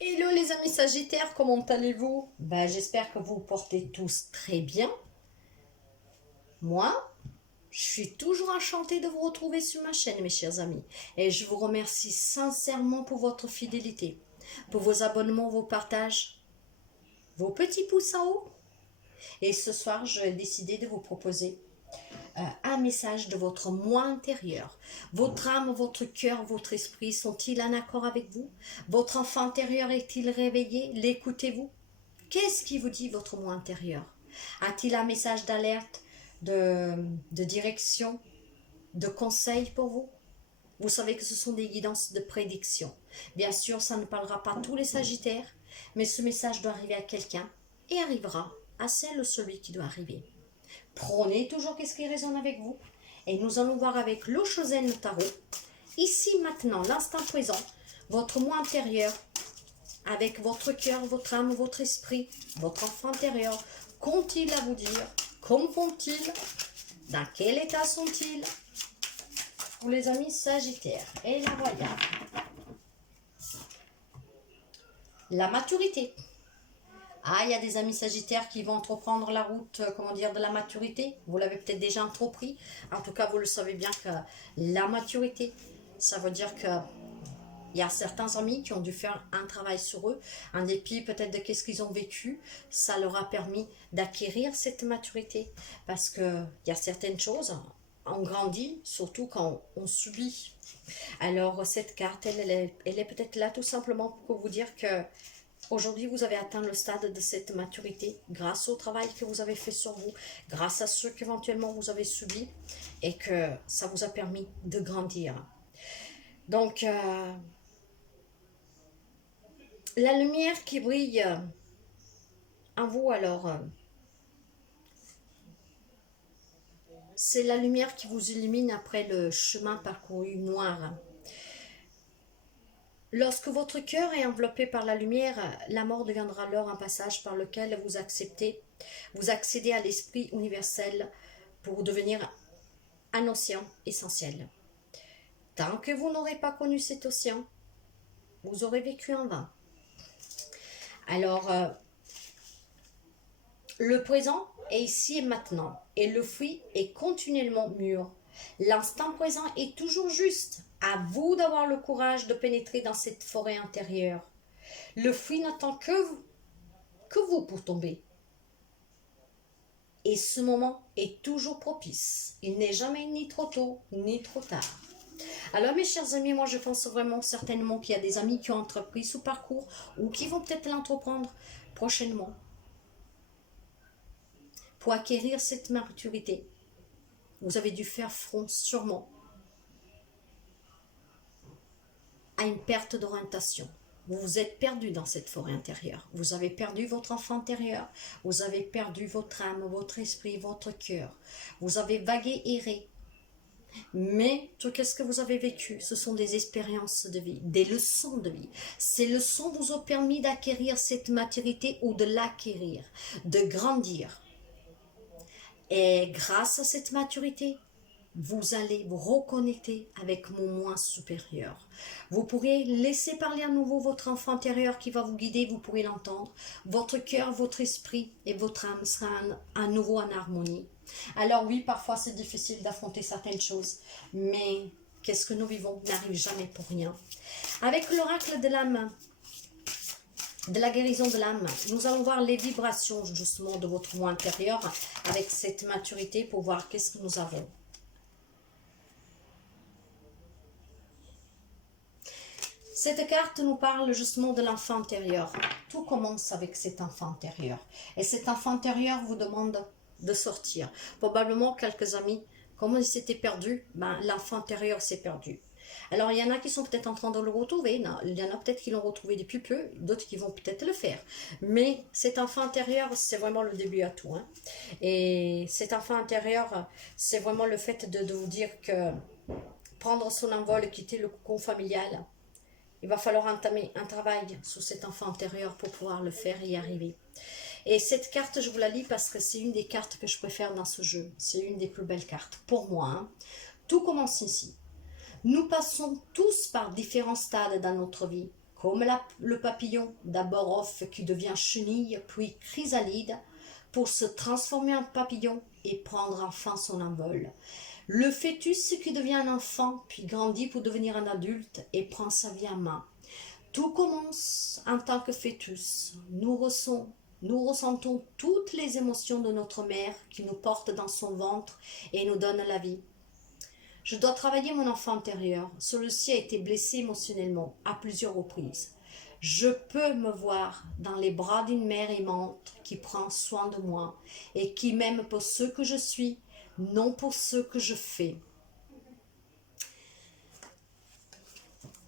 Hello les amis Sagittaires, comment allez-vous? J'espère que vous vous portez tous très bien. Moi, je suis toujours enchantée de vous retrouver sur ma chaîne, mes chers amis. Et je vous remercie sincèrement pour votre fidélité, pour vos abonnements, vos partages, vos petits pouces en haut. Et ce soir, j'ai décidé de vous proposer un message de votre moi intérieur. Votre âme, votre cœur, votre esprit sont-ils en accord avec vous? Votre enfant intérieur est-il réveillé? L'écoutez-vous? Qu'est-ce qui vous dit votre moi intérieur? A-t-il un message d'alerte, de, de direction, de conseil pour vous? Vous savez que ce sont des guidances de prédiction. Bien sûr, ça ne parlera pas à tous les Sagittaires, mais ce message doit arriver à quelqu'un et arrivera à celle ou celui qui doit arriver. Prenez toujours qu'est-ce qui résonne avec vous et nous allons voir avec l'Oshozen Tarot, ici maintenant, l'instant présent, votre moi intérieur, avec votre cœur, votre âme, votre esprit, votre enfant intérieur, qu'ont-ils à vous dire? Comment font-ils? Dans quel état sont-ils? Pour les amis Sagittaires et la royale. La maturité. Ah, il y a des amis Sagittaires qui vont entreprendre la route, comment dire, de la maturité. Vous l'avez peut-être déjà entrepris. En tout cas, vous le savez bien que la maturité, ça veut dire que il y a certains amis qui ont dû faire un travail sur eux, en dépit peut-être de ce qu'ils ont vécu, ça leur a permis d'acquérir cette maturité. Parce qu'il y a certaines choses, on grandit, surtout quand on subit. Alors cette carte, elle est peut-être là tout simplement pour vous dire que aujourd'hui, vous avez atteint le stade de cette maturité grâce au travail que vous avez fait sur vous, grâce à ceux qu'éventuellement vous avez subis et que ça vous a permis de grandir. Donc, la lumière qui brille en vous, alors, c'est la lumière qui vous illumine après le chemin parcouru noir. Lorsque votre cœur est enveloppé par la lumière, la mort deviendra alors un passage par lequel vous acceptez, vous accédez à l'esprit universel pour devenir un océan essentiel. Tant que vous n'aurez pas connu cet océan, vous aurez vécu en vain. Alors, le présent est ici et maintenant, et le fruit est continuellement mûr. L'instant présent est toujours juste. À vous d'avoir le courage de pénétrer dans cette forêt intérieure. Le fruit n'attend que vous pour tomber. Et ce moment est toujours propice. Il n'est jamais ni trop tôt, ni trop tard. Alors mes chers amis, moi je pense vraiment certainement qu'il y a des amis qui ont entrepris ce parcours ou qui vont peut-être l'entreprendre prochainement pour acquérir cette maturité. Vous avez dû faire front sûrement à une perte d'orientation. Vous vous êtes perdu dans cette forêt intérieure. Vous avez perdu votre enfant intérieur. Vous avez perdu votre âme, votre esprit, votre cœur. Vous avez vagué, erré. Mais tout ce que vous avez vécu, ce sont des expériences de vie, des leçons de vie. Ces leçons vous ont permis d'acquérir cette maturité ou de l'acquérir, de grandir. Et grâce à cette maturité, vous allez vous reconnecter avec mon moi supérieur. Vous pourrez laisser parler à nouveau votre enfant intérieur qui va vous guider, vous pourrez l'entendre. Votre cœur, votre esprit et votre âme sera à nouveau en harmonie. Alors oui, parfois c'est difficile d'affronter certaines choses, mais qu'est-ce que nous vivons n'arrive jamais pour rien. Avec l'oracle de l'âme, de la guérison de l'âme, nous allons voir les vibrations justement de votre moi intérieur avec cette maturité pour voir qu'est-ce que nous avons. Cette carte nous parle justement de l'enfant intérieur. Tout commence avec cet enfant intérieur. Et cet enfant intérieur vous demande de sortir. Probablement quelques amis, comme ils s'étaient perdus, l'enfant intérieur s'est perdu. Alors il y en a qui sont peut-être en train de le retrouver, il y en a peut-être qui l'ont retrouvé depuis peu, d'autres qui vont peut-être le faire. Mais cet enfant intérieur, c'est vraiment le début à tout. Et cet enfant intérieur, c'est vraiment le fait de vous dire que prendre son envol, quitter le cocon familial, il va falloir entamer un travail sur cet enfant intérieur pour pouvoir le faire et y arriver. Et cette carte, je vous la lis parce que c'est une des cartes que je préfère dans ce jeu. C'est une des plus belles cartes pour moi. Tout commence ici. Nous passons tous par différents stades dans notre vie. comme le papillon, d'abord œuf qui devient chenille, puis chrysalide, pour se transformer en papillon et prendre enfin son envol. Le fœtus qui devient un enfant, puis grandit pour devenir un adulte et prend sa vie en main. Tout commence en tant que fœtus. Nous ressentons toutes les émotions de notre mère qui nous porte dans son ventre et nous donne la vie. Je dois travailler mon enfant intérieur. Celui-ci a été blessé émotionnellement à plusieurs reprises. Je peux me voir dans les bras d'une mère aimante qui prend soin de moi et qui m'aime pour ce que je suis, non pour ce que je fais.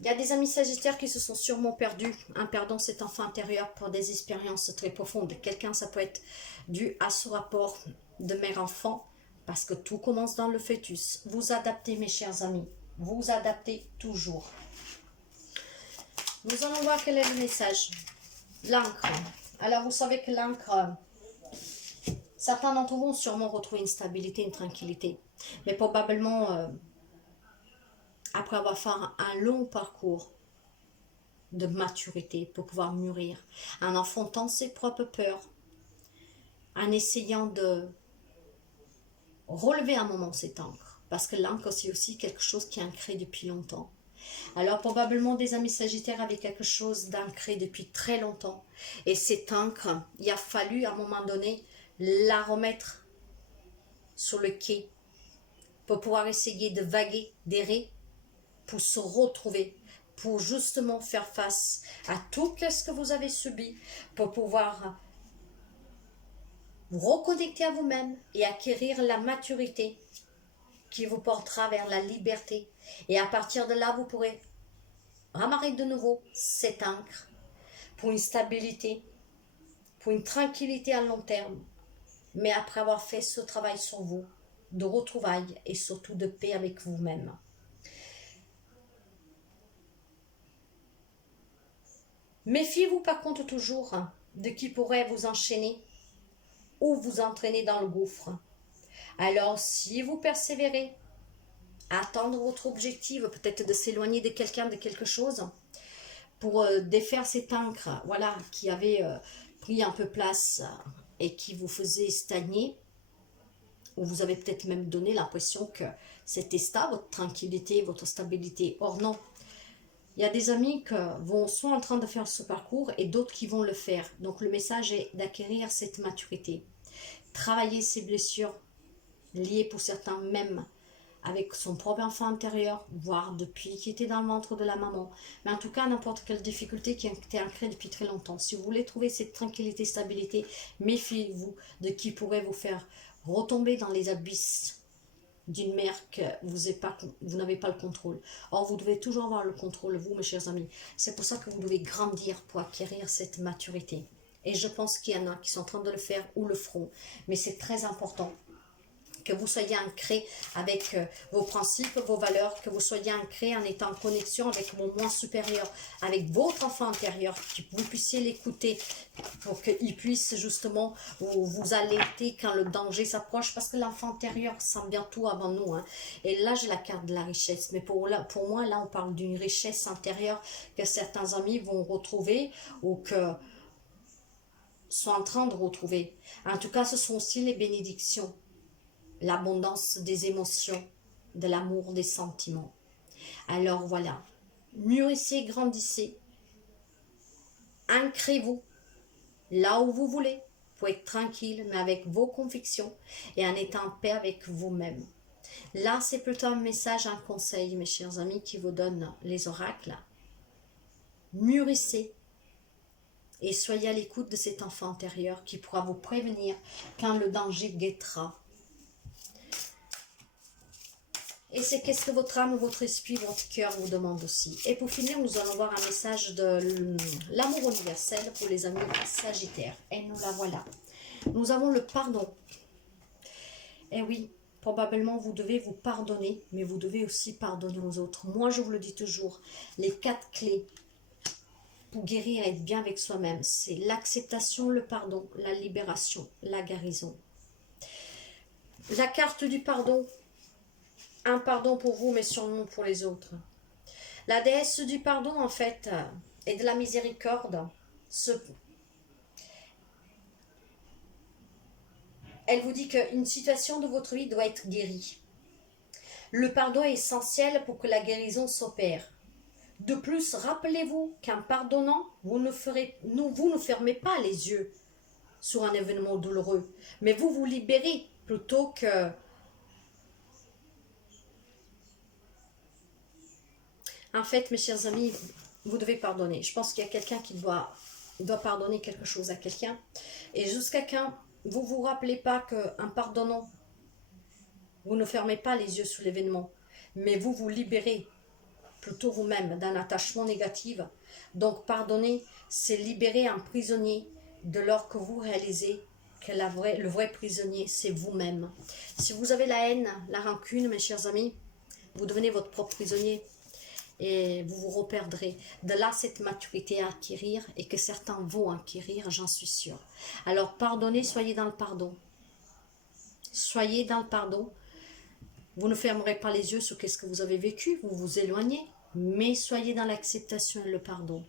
Il y a des amis sagittaires qui se sont sûrement perdus en perdant cet enfant intérieur pour des expériences très profondes. Quelqu'un, ça peut être dû à ce rapport de mère-enfant, parce que tout commence dans le fœtus. Vous adaptez, mes chers amis. Vous adaptez toujours. Nous allons voir quel est le message. L'encre. Alors, vous savez que l'encre, certains d'entre vous ont sûrement retrouvé une stabilité, une tranquillité. Mais probablement, après avoir fait un long parcours de maturité pour pouvoir mûrir, en affrontant ses propres peurs, en essayant de relever un moment cette encre, parce que l'encre c'est aussi quelque chose qui est ancré depuis longtemps. Alors probablement des amis sagittaires avaient quelque chose d'ancré depuis très longtemps, et cette encre, il a fallu à un moment donné la remettre sur le quai pour pouvoir essayer de vaguer, d'errer, pour se retrouver, pour justement faire face à tout ce que vous avez subi, pour pouvoir vous reconnecter à vous-même et acquérir la maturité qui vous portera vers la liberté. Et à partir de là, vous pourrez ramarrer de nouveau cette encre pour une stabilité, pour une tranquillité à long terme. Mais après avoir fait ce travail sur vous, de retrouvailles et surtout de paix avec vous-même. Méfiez-vous par contre toujours de qui pourrait vous enchaîner ou vous entraîner dans le gouffre. Alors si vous persévérez à atteindre votre objectif, peut-être de s'éloigner de quelqu'un, de quelque chose, pour défaire cette encre, voilà, qui avait pris un peu place et qui vous faisait stagner, ou vous avez peut-être même donné l'impression que c'était stable, votre tranquillité, votre stabilité. Or non, il y a des amis qui vont soit en train de faire ce parcours et d'autres qui vont le faire. Donc le message est d'acquérir cette maturité. Travailler ses blessures liées pour certains même avec son propre enfant intérieur, voire depuis qu'il était dans le ventre de la maman. Mais en tout cas, n'importe quelle difficulté qui a été ancrée depuis très longtemps. Si vous voulez trouver cette tranquillité, stabilité, méfiez-vous de qui pourrait vous faire retomber dans les abysses d'une mère que vous n'avez pas le contrôle. Or, vous devez toujours avoir le contrôle, vous, mes chers amis. C'est pour ça que vous devez grandir pour acquérir cette maturité. Et je pense qu'il y en a qui sont en train de le faire ou le feront. Mais c'est très important que vous soyez ancré avec vos principes, vos valeurs, que vous soyez ancré en étant en connexion avec mon moi supérieur, avec votre enfant intérieur, que vous puissiez l'écouter pour qu'il puisse justement vous alerter quand le danger s'approche, parce que l'enfant intérieur sent bien tout avant nous. Hein. Et là, j'ai la carte de la richesse. Mais pour moi, là, on parle d'une richesse intérieure que certains amis vont retrouver ou que sont en train de retrouver. En tout cas, ce sont aussi les bénédictions. L'abondance des émotions, de l'amour, des sentiments. Alors voilà, mûrissez, grandissez, ancrez-vous là où vous voulez, pour être tranquille, mais avec vos convictions et en étant en paix avec vous-même. Là, c'est plutôt un message, un conseil, mes chers amis, qui vous donne les oracles. Mûrissez et soyez à l'écoute de cet enfant intérieur qui pourra vous prévenir quand le danger guettera. Et c'est qu'est-ce que votre âme, votre esprit, votre cœur vous demande aussi. Et pour finir, nous allons voir un message de l'amour universel pour les amis sagittaires. Et nous la voilà. Nous avons le pardon. Et oui, probablement vous devez vous pardonner, mais vous devez aussi pardonner aux autres. Moi, je vous le dis toujours, les 4 clés pour guérir et être bien avec soi-même, c'est l'acceptation, le pardon, la libération, la guérison. La carte du pardon. Un pardon pour vous, mais sûrement pour les autres. La déesse du pardon, en fait, et de la miséricorde, elle vous dit qu'une situation de votre vie doit être guérie. Le pardon est essentiel pour que la guérison s'opère. De plus, rappelez-vous qu'en pardonnant, vous ne fermez pas les yeux sur un événement douloureux, mais vous vous libérez plutôt que... En fait, mes chers amis, vous devez pardonner. Je pense qu'il y a quelqu'un qui doit pardonner quelque chose à quelqu'un. Et jusqu'à quand vous ne vous rappelez pas qu'en pardonnant, vous ne fermez pas les yeux sur l'événement, mais vous vous libérez plutôt vous-même d'un attachement négatif. Donc pardonner, c'est libérer un prisonnier de lors que vous réalisez que le vrai prisonnier, c'est vous-même. Si vous avez la haine, la rancune, mes chers amis, vous devenez votre propre prisonnier et vous vous reperdrez. De là, cette maturité à acquérir et que certains vont acquérir, j'en suis sûre. Alors pardonnez, soyez dans le pardon. Soyez dans le pardon. Vous ne fermerez pas les yeux sur ce que vous avez vécu, vous vous éloignez, mais soyez dans l'acceptation et le pardon.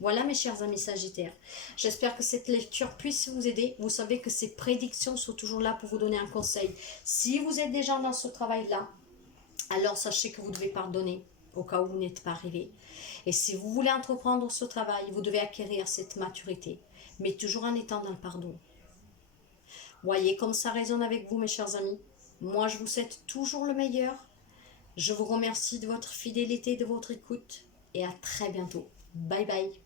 Voilà mes chers amis Sagittaires. J'espère que cette lecture puisse vous aider. Vous savez que ces prédictions sont toujours là pour vous donner un conseil. Si vous êtes déjà dans ce travail-là, alors sachez que vous devez pardonner au cas où vous n'êtes pas arrivé. Et si vous voulez entreprendre ce travail, vous devez acquérir cette maturité, mais toujours en étant dans le pardon. Voyez comme ça résonne avec vous mes chers amis. Moi, je vous souhaite toujours le meilleur. Je vous remercie de votre fidélité, de votre écoute et à très bientôt. Bye bye.